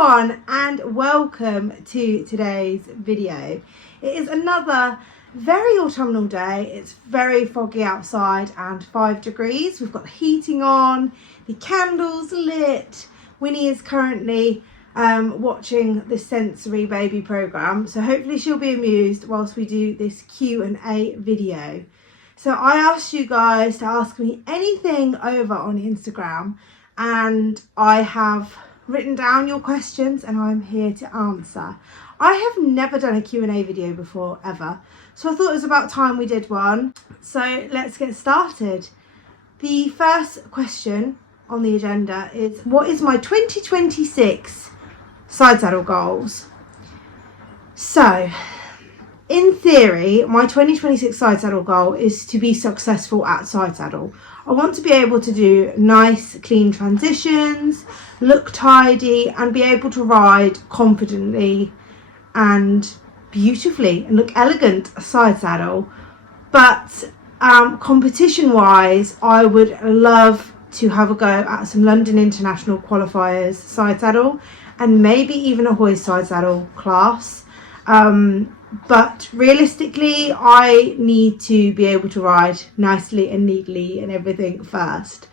everyone and welcome to today's video. It is another very autumnal day. It's very foggy outside and 5 degrees. We've got the heating on, the candles lit. Winnie is currently watching the sensory baby program, so hopefully she'll be amused whilst we do this Q&A video. So I asked you guys to ask me anything over on Instagram, and I have written down your questions and I'm here to answer. I have never done a Q&A video before ever, so I thought it was about time we did one. So let's get started. The first question on the agenda is, what is my 2026 side saddle goals? So in theory, my 2026 side saddle goal is to be successful at side saddle. I want to be able to do nice, clean transitions, look tidy, and be able to ride confidently and beautifully and look elegant side saddle. But competition-wise, I would love to have a go at some London International qualifiers side saddle and maybe even a Horsey side saddle class. But realistically, I need to be able to ride nicely and neatly and everything first.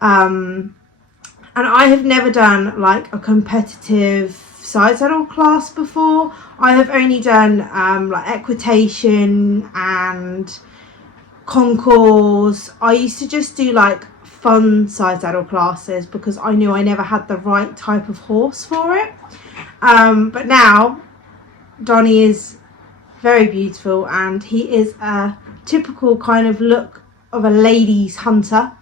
And I have never done like a competitive side saddle class before. I have only done like equitation and concours. I used to just do like fun side saddle classes because I knew I never had the right type of horse for it. But now Donny is very beautiful and he is a typical kind of look of a ladies hunter.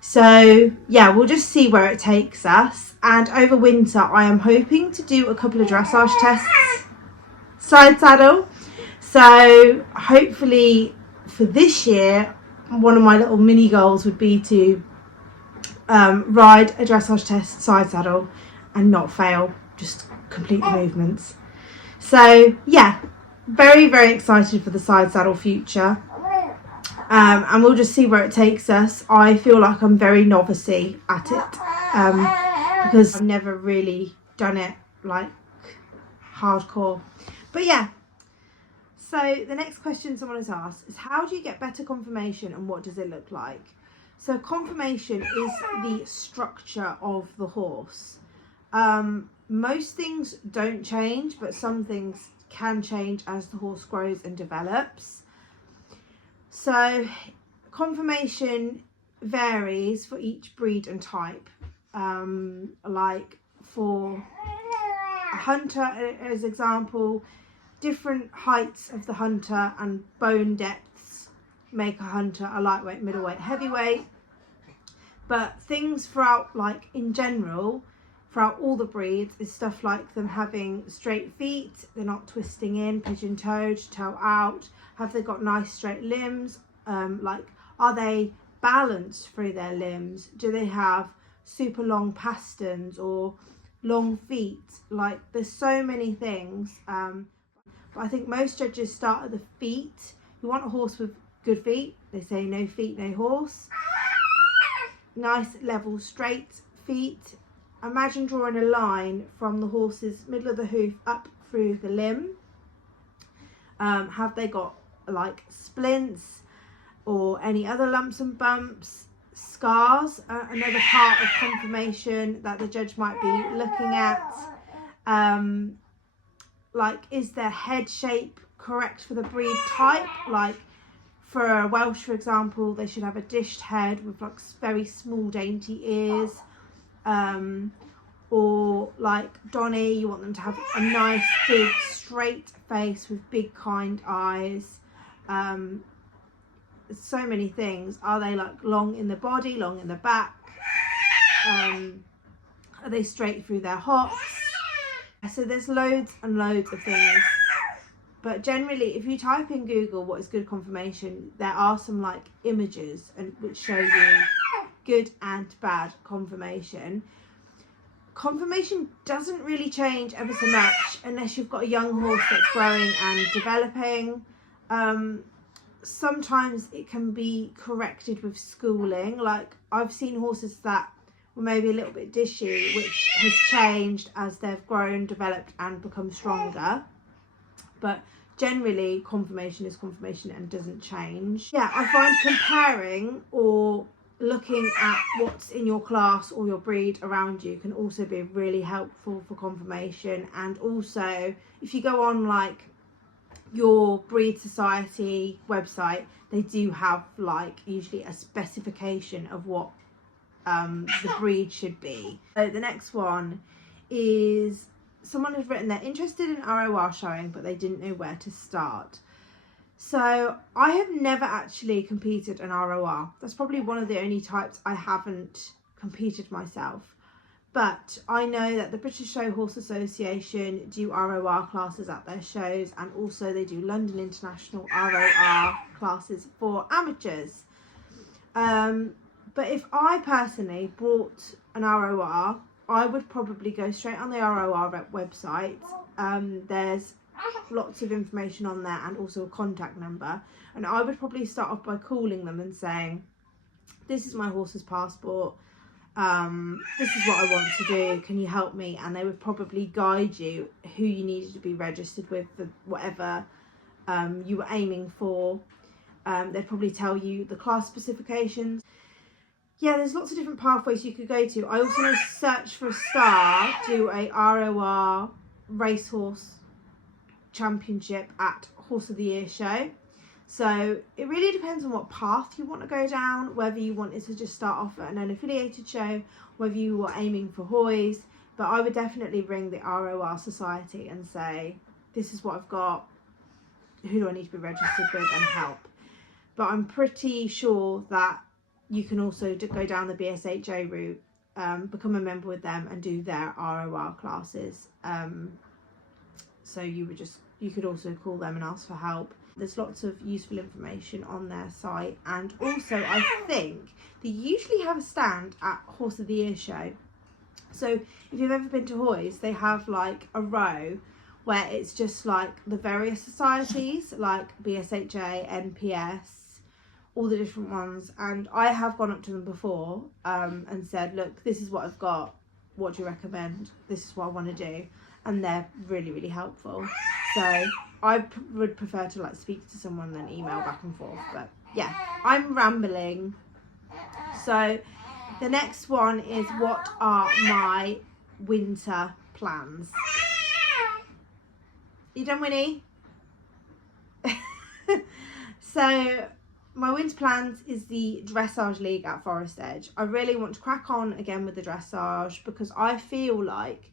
So yeah, we'll just see where it takes us. And over winter I am hoping to do a couple of dressage tests side saddle. So hopefully for this year, one of my little mini goals would be to ride a dressage test side saddle and not fail, just complete the movements. So yeah, very excited for the side saddle future, and we'll just see where it takes us. I feel like I'm very novice at it because I've never really done it like hardcore. But yeah, so the next question someone has asked is, how do you get better conformation and what does it look like? So conformation is the structure of the horse. Most things don't change, but some things can change as the horse grows and develops. So conformation varies for each breed and type. Like for a hunter, as example, different heights of the hunter and bone depths make a hunter a lightweight, middleweight, heavyweight. But things throughout, like in general, throughout all the breeds, is stuff like them having straight feet, they're not twisting in, pigeon-toed, toe out, have they got nice straight limbs, like are they balanced through their limbs, do they have super long pasterns or long feet? Like there's so many things, but I think most judges start at the feet. You want a horse with good feet, they say no feet, no horse. Nice level straight feet. Imagine drawing a line from the horse's middle of the hoof up through the limb. Have they got like splints or any other lumps and bumps, scars? Another part of conformation that the judge might be looking at. Like, is their head shape correct for the breed type? Like for a Welsh, for example, they should have a dished head with like very small dainty ears. Or like Donny, you want them to have a nice big straight face with big kind eyes. So many things. Are they like long in the body, long in the back? Are they straight through their hocks? So there's loads and loads of things. But generally, if you type in Google what is good conformation, there are some like images and which show you good and bad conformation. Conformation doesn't really change ever so much unless you've got a young horse that's growing and developing. Sometimes it can be corrected with schooling. Like I've seen horses that or maybe a little bit dishy, which has changed as they've grown, developed and become stronger. But generally conformation is conformation and doesn't change. Yeah, I find comparing or looking at what's in your class or your breed around you can also be really helpful for conformation. And also if you go on like your breed society website, they do have like usually a specification of what the breed should be. So the next one is someone has written they're interested in ROR showing but they didn't know where to start. So I have never actually competed an ROR. That's probably one of the only types I haven't competed myself. But I know that the British Show Horse Association do ROR classes at their shows, and also they do London International ROR classes for amateurs. But if I personally brought an ROR, I would probably go straight on the ROR website. There's lots of information on there and also a contact number. And I would probably start off by calling them and saying, this is my horse's passport. This is what I want to do. Can you help me? And they would probably guide you who you needed to be registered with for whatever you were aiming for. They'd probably tell you the class specifications. Yeah, there's lots of different pathways you could go to. I also know Search for a Star do a ROR racehorse championship at Horse of the Year show. So it really depends on what path you want to go down, whether you wanted to just start off at an unaffiliated show, whether you were aiming for Hoys. But I would definitely ring the ROR society and say, this is what I've got, who do I need to be registered with, and help. But I'm pretty sure that you can also go down the BSHA route, become a member with them and do their ROR classes. So you could also call them and ask for help. There's lots of useful information on their site, and also I think they usually have a stand at Horse of the Year show. So if you've ever been to Hoys, they have like a row where it's just like the various societies like BSHA, NPS, all the different ones. And I have gone up to them before and said, look, this is what I've got, what do you recommend? This is what I want to do. And they're really, really helpful. So I would prefer to like speak to someone than email back and forth. But yeah, I'm rambling. So the next one is, what are my winter plans? You done, Winnie? So my winter plans is the dressage league at Forest Edge. I really want to crack on again with the dressage, because I feel like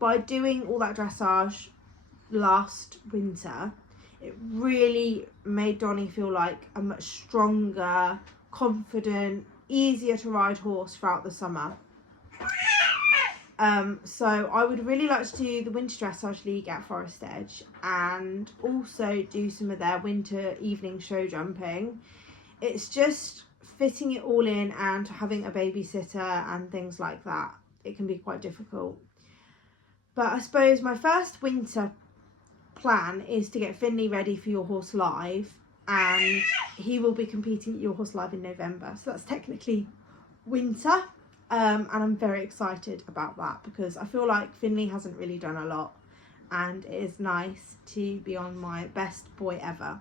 by doing all that dressage last winter, it really made Donny feel like a much stronger, confident, easier to ride horse throughout the summer. So I would really like to do the winter dressage league at Forest Edge, and also do some of their winter evening show jumping. It's just fitting it all in and having a babysitter and things like that. It can be quite difficult. But I suppose my first winter plan is to get Finley ready for Your Horse Live, and he will be competing at Your Horse Live in November. So that's technically winter, and I'm very excited about that, because I feel like Finley hasn't really done a lot, and it is nice to be on my best boy ever.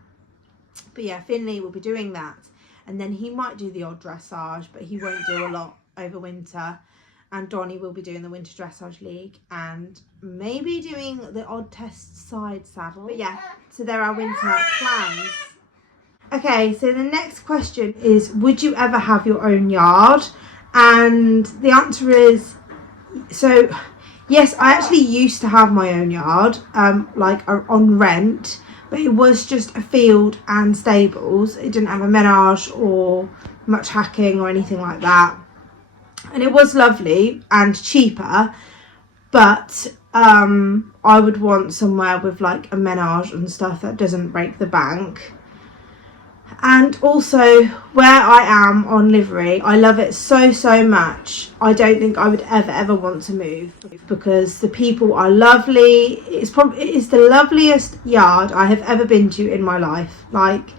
But yeah, Finley will be doing that, and then he might do the odd dressage, but he won't do a lot over winter. And Donny will be doing the winter dressage league and maybe doing the odd test side saddle. But yeah, so there are winter plans. Okay, so the next question is, would you ever have your own yard? And the answer is, so yes, I actually used to have my own yard, like on rent, but it was just a field and stables. It didn't have a menage or much hacking or anything like that. And it was lovely and cheaper, but I would want somewhere with like a menage and stuff that doesn't break the bank. And also, where I am on livery, I love it so much. I don't think I would ever want to move, because the people are lovely. It is the loveliest yard I have ever been to in my life. Like,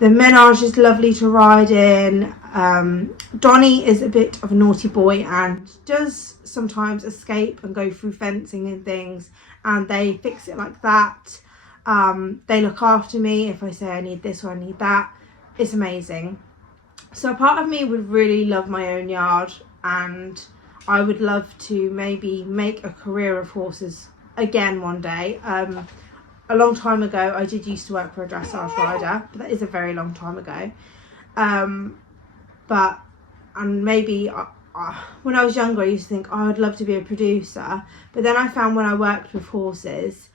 the menage is lovely to ride in. Donny is a bit of a naughty boy and does sometimes escape and go through fencing and things, and they fix it like that. They look after me if I say I need this or I need that. It's amazing. So a part of me would really love my own yard, and I would love to maybe make a career of horses again one day. A long time ago I did used to work for a dressage rider, but that is a very long time ago. And maybe when I was younger I used to think, oh, I'd love to be a producer, but then I found when I worked with horses,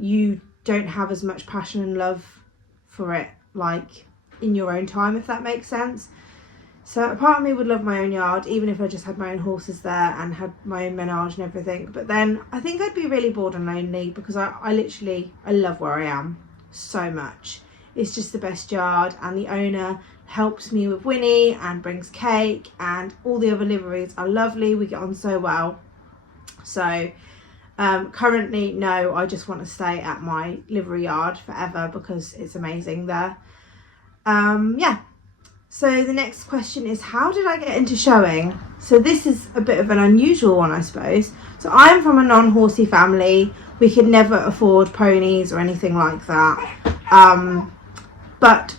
you don't have as much passion and love for it like in your own time, if that makes sense. So a part of me would love my own yard, even if I just had my own horses there and had my own menage and everything. But then I think I'd be really bored and lonely, because I love where I am so much. It's just the best yard, and the owner helps me with Winnie and brings cake, and all the other liveries are lovely. We get on so well. So currently, no, I just want to stay at my livery yard forever because it's amazing there. Yeah. So the next question is, how did I get into showing? So this is a bit of an unusual one, I suppose. So I am from a non-horsey family. We could never afford ponies or anything like that. But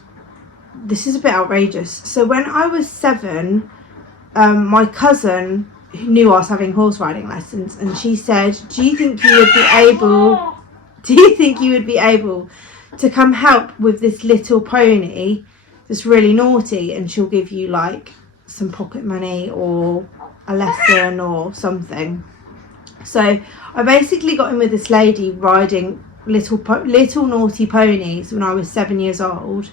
this is a bit outrageous. So when I was 7, my cousin knew I was having horse riding lessons, and she said, do you think you would be able to come help with this little pony that's really naughty, and she'll give you like some pocket money or a lesson or something. So I basically got in with this lady riding little naughty ponies when I was 7 years old,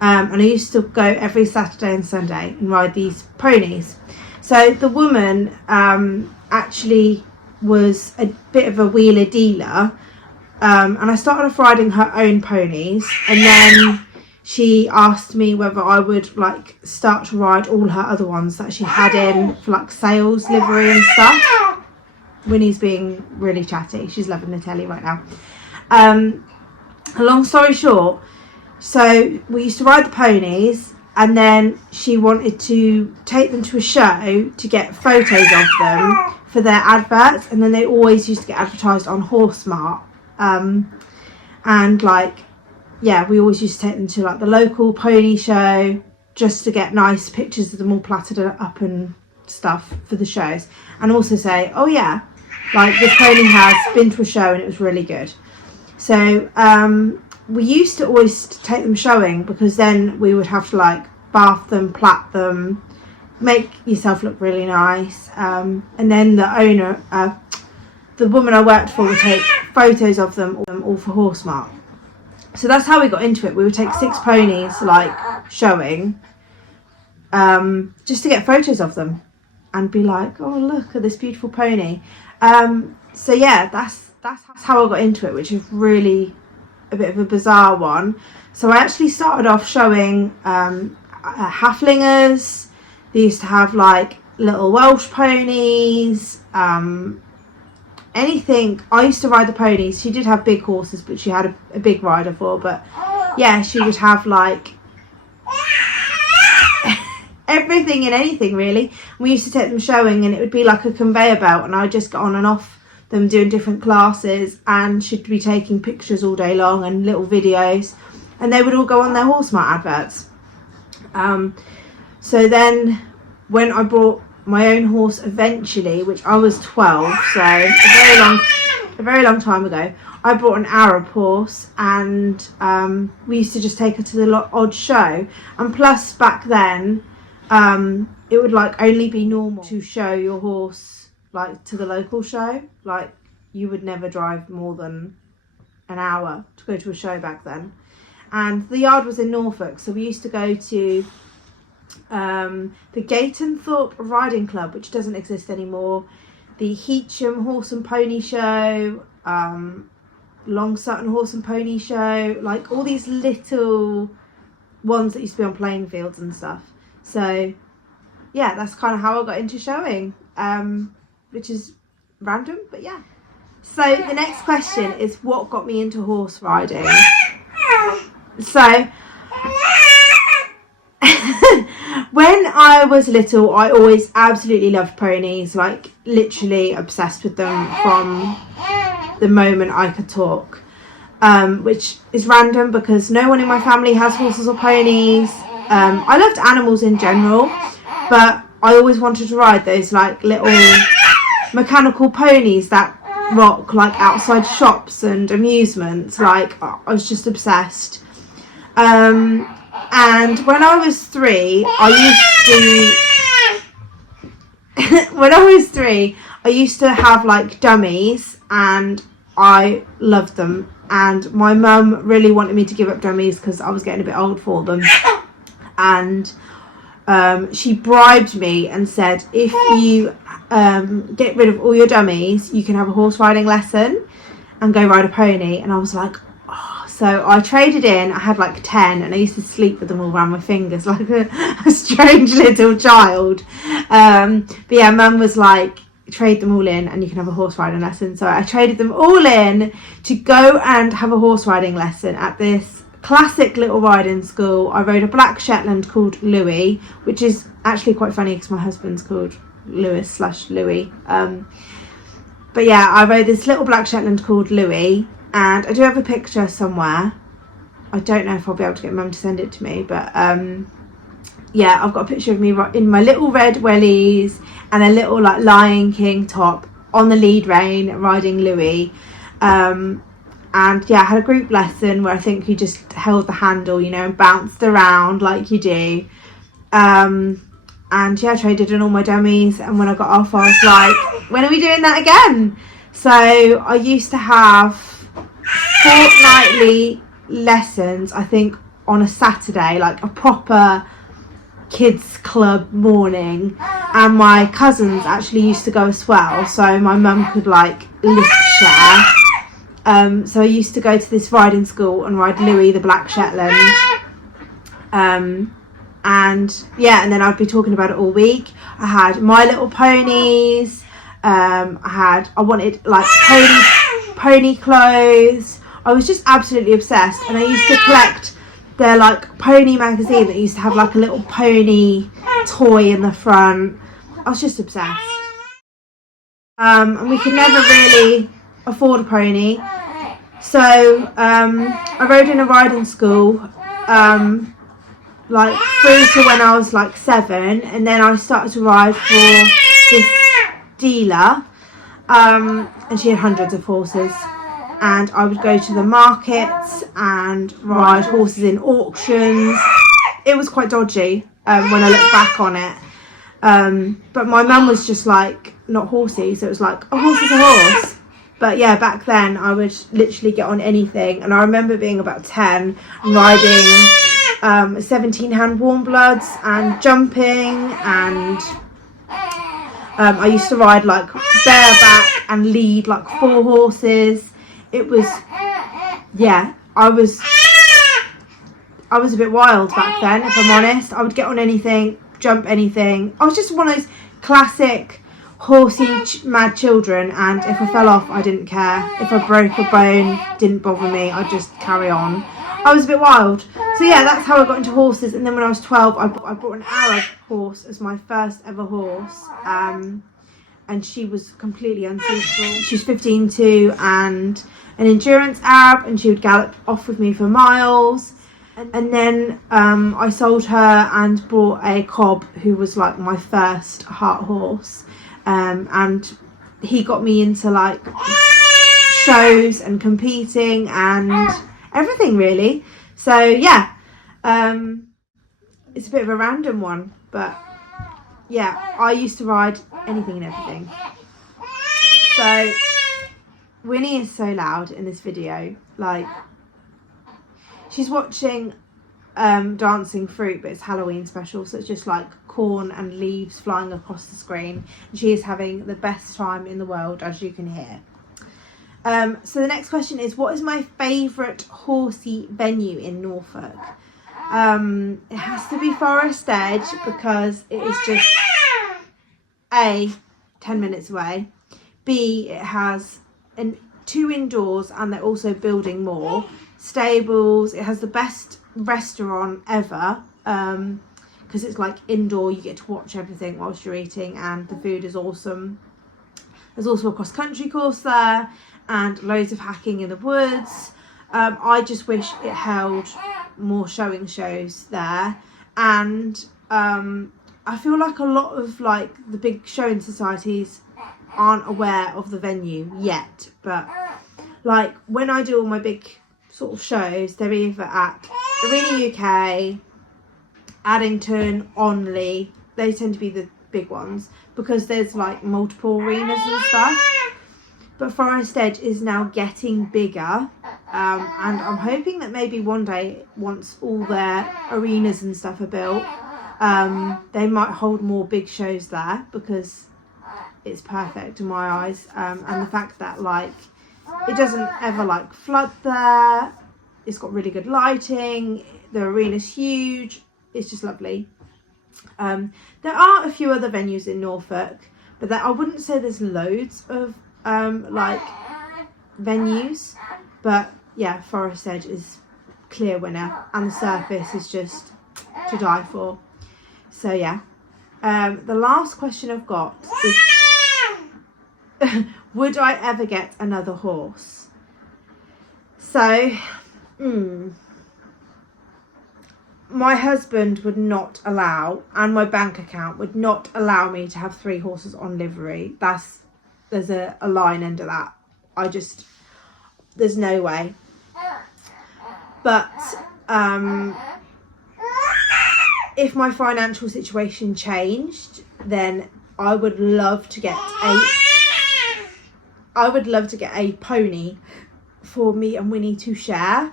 and I used to go every Saturday and Sunday and ride these ponies. So the woman actually was a bit of a wheeler dealer, and I started off riding her own ponies, and then she asked me whether I would like start to ride all her other ones that she had in for like sales livery and stuff. Winnie's being really chatty. She's loving the telly right now. Long story short, so we used to ride the ponies, and then she wanted to take them to a show to get photos of them for their adverts, and then they always used to get advertised on HorseMart. And like, yeah, we always used to take them to like the local pony show just to get nice pictures of them all platted up and stuff for the shows, and also say, oh yeah, like this pony has been to a show and it was really good. So we used to always take them showing, because then we would have to like bath them, plait them, make yourself look really nice, and then the owner, the woman I worked for, would take photos of them all for HorseMart. So that's how we got into it. We would take 6 ponies like showing, just to get photos of them and be like, oh look at this beautiful pony. So yeah, that's how I got into it, which is really a bit of a bizarre one. So I actually started off showing halflingers. They used to have like little Welsh ponies, anything. I used to ride the ponies. She did have big horses, but she had a big rider for, but yeah, she would have like everything and anything really. We used to take them showing, and it would be like a conveyor belt, and I'd just get on and off them doing different classes, and she'd be taking pictures all day long and little videos, and they would all go on their HorseMart adverts. So then when I bought my own horse eventually, which I was 12, so a very long time ago, I bought an Arab horse, and we used to just take her to the odd show. And plus back then it would like only be normal to show your horse like to the local show. Like you would never drive more than an hour to go to a show back then. And the yard was in Norfolk, so we used to go to the Gatenthorpe Riding Club, which doesn't exist anymore, the Heacham Horse and Pony Show, Long Sutton Horse and Pony Show, like all these little ones that used to be on playing fields and stuff. So yeah, that's kind of how I got into showing, which is random, but yeah. So the next question is, what got me into horse riding? So When I was little, I always absolutely loved ponies, like literally obsessed with them from the moment I could talk, which is random because no one in my family has horses or ponies. I loved animals in general, but I always wanted to ride those like little mechanical ponies that rock like outside shops and amusements. Like I was just obsessed. And when I was 3, I used to have like dummies, and I loved them. And my mum really wanted me to give up dummies because I was getting a bit old for them. And she bribed me and said, if you get rid of all your dummies, you can have a horse riding lesson and go ride a pony. And I was like, oh. So I traded in. I had like 10, and I used to sleep with them all around my fingers like a strange little child. But yeah, mum was like, trade them all in and you can have a horse riding lesson. So I traded them all in to go and have a horse riding lesson at this classic little riding school. I rode a black Shetland called Louis, which is actually quite funny because my husband's called Lewis/Louis. But yeah, I rode this little black Shetland called Louis, and I do have a picture somewhere. I don't know if I'll be able to get mum to send it to me, but yeah, I've got a picture of me in my little red wellies and a little like Lion King top on the lead rein riding Louis. And yeah, I had a group lesson where I think you just held the handle, you know, and bounced around like you do. And yeah, I traded in all my dummies, and when I got off I was like, when are we doing that again? So I used to have fortnightly lessons, I think on a Saturday, like a proper kids club morning, and my cousins actually used to go as well, so my mum could like lift share. So I used to go to this riding school and ride Louis the black Shetland, and yeah, and then I'd be talking about it all week. I had My Little Ponies, I wanted like pony clothes. I was just absolutely obsessed, and I used to collect their like pony magazine that used to have like a little pony toy in the front. I was just obsessed. And we could never really afford a pony, so I rode in a riding school like through to when I was like 7, and then I started to ride for this dealer, and she had hundreds of horses, and I would go to the markets and ride horses in auctions. It was quite dodgy when I look back on it, but my mum was just like, not horsey, so it was like, a horse is a horse. But yeah, back then I would literally get on anything, and I remember being about 10 riding 17-hand warm bloods and jumping, and I used to ride like bareback and lead like 4 horses. It was, yeah, I was a bit wild back then, if I'm honest. I would get on anything, jump anything. I was just one of those classic horsey mad children, and if I fell off I didn't care. If I broke a bone, didn't bother me, I'd just carry on. I was a bit wild. So yeah, that's how I got into horses. And then when I was 12, I bought an Arab horse as my first ever horse, and she was completely unsuitable. She was 15 too, and an endurance Arab, and she would gallop off with me for miles. And then I sold her and bought a cob who was like my first heart horse, and he got me into like shows and competing and everything really. So yeah, it's a bit of a random one, but yeah, I used to ride anything and everything. So Winnie is so loud in this video, like she's watching Dancing Fruit, but it's Halloween special, so it's just like corn and leaves flying across the screen, and she is having the best time in the world, as you can hear. So the next question is, what is my favourite horsey venue in Norfolk? It has to be Forest Edge, because it is just A, 10 minutes away, B, it has 2 indoors and they're also building more, stables, it has the best restaurant ever, because it's like indoor, you get to watch everything whilst you're eating, and the food is awesome. There's also a cross-country course there and loads of hacking in the woods. I just wish it held more showing shows there, and I feel like a lot of like the big showing societies aren't aware of the venue yet, but like when I do all my big sort of shows, they're either at Arena UK, Addington, Onley. They tend to be the big ones because there's like multiple arenas and stuff. But Forest Edge is now getting bigger, and I'm hoping that maybe one day, once all their arenas and stuff are built, they might hold more big shows there, because it's perfect in my eyes. And the fact that like it doesn't ever like flood there, it's got really good lighting, the arena's huge, it's just lovely. There are a few other venues in Norfolk, but I wouldn't say there's loads of like venues, but yeah, Forest Edge is clear winner, and the surface is just to die for. So yeah, the last question I've got is would I ever get another horse? So my husband would not allow, and my bank account would not allow me to have 3 horses on livery. There's a line under that. There's no way. But if my financial situation changed, then I would love to get a pony for me and Winnie to share.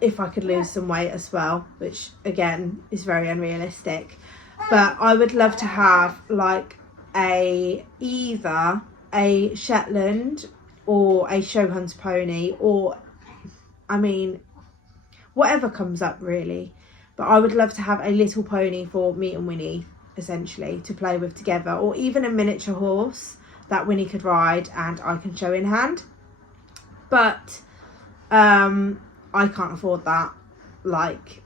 If I could lose some weight as well, which again is very unrealistic. But I would love to have like either a Shetland or a show hunter pony, or I mean whatever comes up really. But I would love to have a little pony for me and Winnie essentially to play with together, or even a miniature horse that Winnie could ride and I can show in hand. But I can't afford that. Like,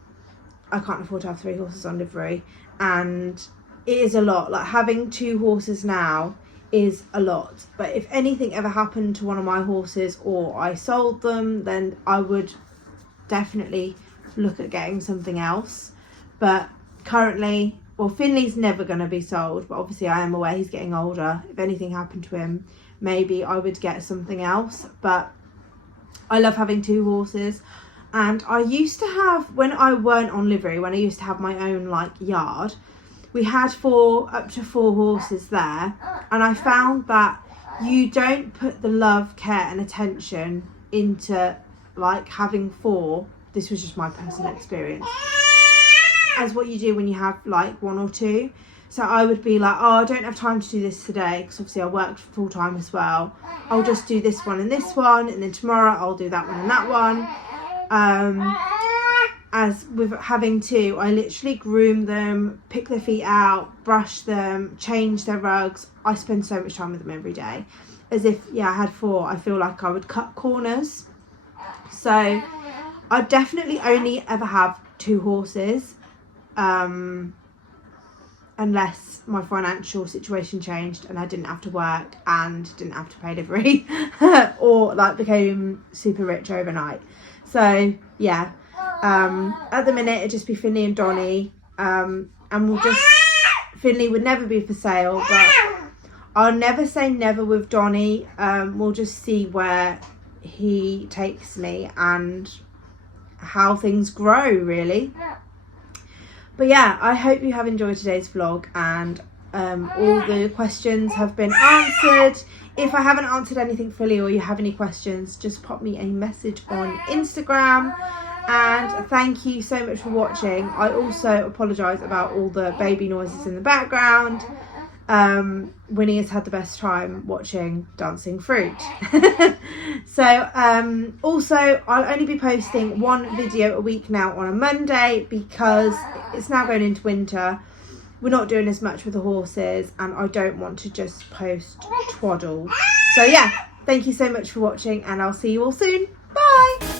I can't afford to have 3 horses on livery, and it is a lot. Like, having 2 horses now is a lot. But if anything ever happened to one of my horses or I sold them, then I would definitely look at getting something else. But currently, well, Finley's never going to be sold, but obviously I am aware he's getting older. If anything happened to him, maybe I would get something else. But I love having 2 horses, and I used to have, when I weren't on livery, when I used to have my own like yard, we had up to 4 horses there, and I found that you don't put the love, care and attention into like having 4, this was just my personal experience, as what you do when you have like 1 or 2. So I would be like, oh, I don't have time to do this today, because obviously I worked full time as well. I'll just do this one, and then tomorrow I'll do that one and that one. As with having 2, I literally groom them, pick their feet out, brush them, change their rugs. I spend so much time with them every day. As if, yeah, I had 4, I feel like I would cut corners. So I definitely only ever have 2 horses. Unless my financial situation changed and I didn't have to work and didn't have to pay livery or like became super rich overnight. So yeah, at the minute it'd just be Finley and Donny, and Finley would never be for sale, but I'll never say never with Donny. We'll just see where he takes me and how things grow really. But yeah, I hope you have enjoyed today's vlog, and all the questions have been answered. If I haven't answered anything fully, or you have any questions, just pop me a message on Instagram. And thank you so much for watching. I also apologise about all the baby noises in the background. Winnie has had the best time watching Dancing Fruit. So also I'll only be posting 1 video a week now on a Monday, because it's now going into winter. We're not doing as much with the horses, and I don't want to just post twaddle. So yeah, thank you so much for watching, and I'll see you all soon. Bye.